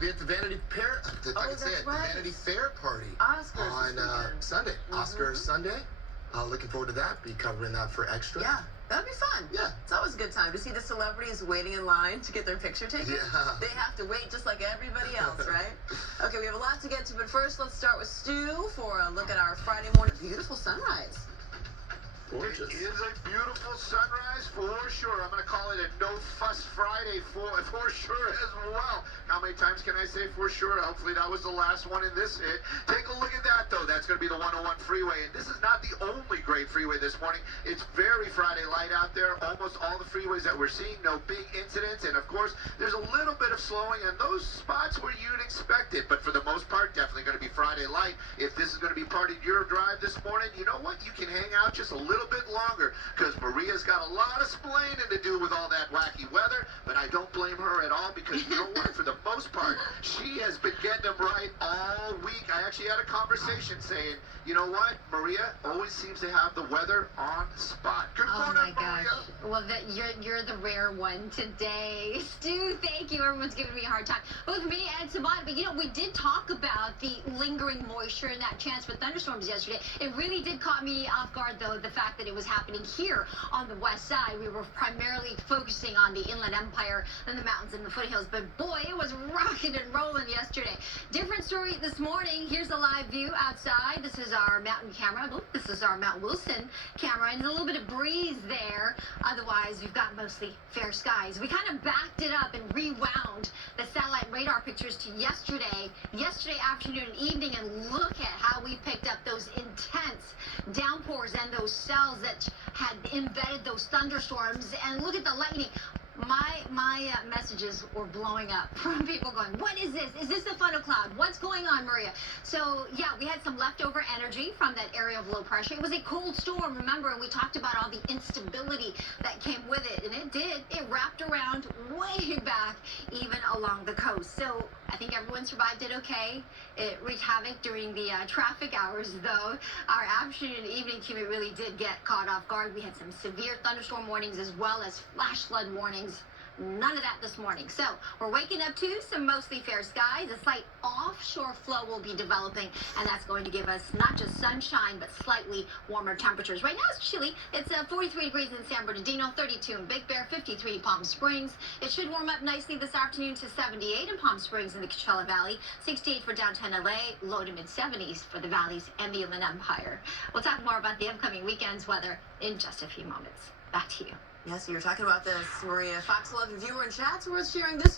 be at the Vanity Fair. If I can say it, right. the Vanity Fair party Oscars on Sunday. Oscars Sunday. Looking forward to that. Be covering that for Extra. Yeah, that'd be fun. Yeah. It's always a good time to see the celebrities waiting in line to get their picture taken. Yeah. They have to wait just like everybody else, right? Okay, we have a lot to get to, but first let's start with Stu for a look at our Friday morning beautiful sunrise. Gorgeous. It is a beautiful sunrise for sure. I'm going to call it a no-fuss Friday for sure as well. How many times can I say for sure? Hopefully that was the last one in this hit. Take a look at that, though. That's going to be the 101 freeway. And this is not the only great freeway this morning. It's very Friday light out there. Almost all the freeways that we're seeing, no big incidents. And, of course, there's a little bit of slowing on those spots where you'd expect it. But for the most part, definitely going to be Friday light. If this is going to be part of your drive this morning, you know what? You can hang out just a little bit longer because Maria's got a lot of splaining to do with all that wacky weather, but I don't blame her at all because you know what? For the most part, she has been getting them right all week. I actually had a conversation saying, you know what? Maria always seems to have the weather on spot. Good morning, Maria. Well, you're the rare one today. Stu, thank you. Everyone's giving me a hard time. Both me and Saban. But, you know, we did talk about the lingering moisture and that chance for thunderstorms yesterday. It really did caught me off guard, though, the fact that it was happening here on the west side. We were primarily focusing on the Inland Empire and the mountains and the foothills. But, boy, it was rocking and rolling yesterday. Different story this morning. Here's the live view outside. This is our mountain camera. Look, this is our Mount Wilson camera. And there's a little bit of breeze there. Otherwise, we've got mostly fair skies. We kind of backed it up and rewound the satellite radar pictures to yesterday afternoon and evening, and look at how we picked up those intense downpours and those cells that had embedded those thunderstorms. And look at the lightning. My messages were blowing up from people going, what is this? Is this a funnel cloud? What's going on, Maria? So, yeah, we had some leftover energy from that area of low pressure. It was a cold storm, remember, and we talked about all the instability that came with it, and it did. It wrapped around way back, even along the coast. So I think everyone survived it okay. It wreaked havoc during the traffic hours, though. Our afternoon and evening team, it really did get caught off guard. We had some severe thunderstorm warnings as well as flash flood warnings. None of that this morning. So we're waking up to some mostly fair skies. A slight offshore flow will be developing, and that's going to give us not just sunshine, but slightly warmer temperatures. Right now it's chilly. It's 43 degrees in San Bernardino, 32 in Big Bear, 53 in Palm Springs. It should warm up nicely this afternoon to 78 in Palm Springs and the Coachella Valley, 68 for downtown LA, low to mid-70s for the valleys and the Inland Empire. We'll talk more about the upcoming weekend's weather in just a few moments. Back to you. Yes, you're talking about this, Maria. Fox 11 viewer in chats was sharing this